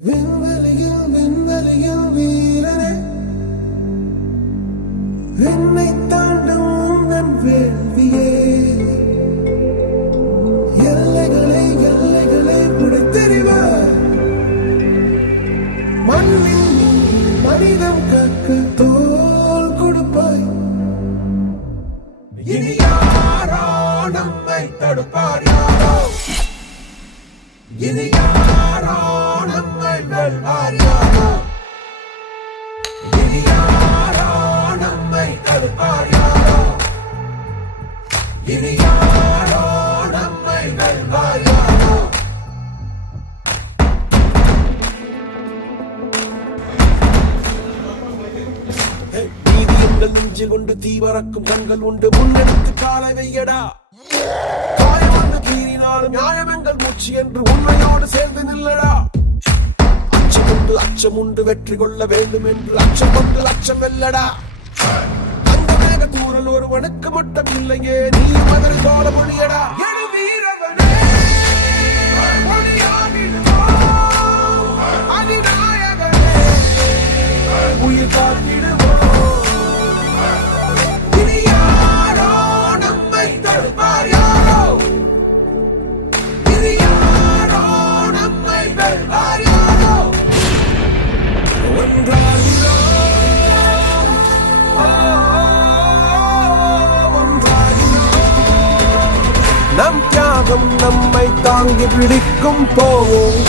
விண்வெளியில் விண்வெளியில் வீரனே, என்னை தாண்டும் உந்தன் வேள்வியே, எல்லைகளை எல்லைகளை பிடித்தெறிவார். மண்ணில் மனிதம் காக்க தோல் கொடுப்பாய். இனி யாரோ நம்மை தடுப்பார், யாரோ இனி யாரோ நம்மை வெல்வார், யாரோ இனி யாரோ நம்மை தடுப்பார், யாரோ இனி யாரோ நம்மை வெல்வார், யாரோ. நீதி எங்கள் நெஞ்சில் உண்டு, தீவரக்கும் கண்கள் உண்டு, முன்னெடுத்து காலை வையடா. காயம் வந்து கீறினாலும் நியாயம் எங்கள் மூச்சு என்று உண்மையோடு சேர்ந்து நில்லடா. அச்சம் உண்டு வெற்றி கொள்ள வேண்டும் என்று அச்சம் கொண்டு லட்சம் வெல்லடா. அந்த மேக தூரல் ஒருவனுக்கு மட்டும் இல்லையே, நீ மகன் போல மொழியடா. உயிர் காத்திடுவோம். இனி யாரோ நம்மை தடுப்பார், யாரோ இனி யாரோ நம்மை வெல்வார், யாரோ. ஒன்றாகிறோம், ஒன்றாகிறோம். நம் தியாகம் நம்மை தாங்கி பிடிக்கும் போவோம்.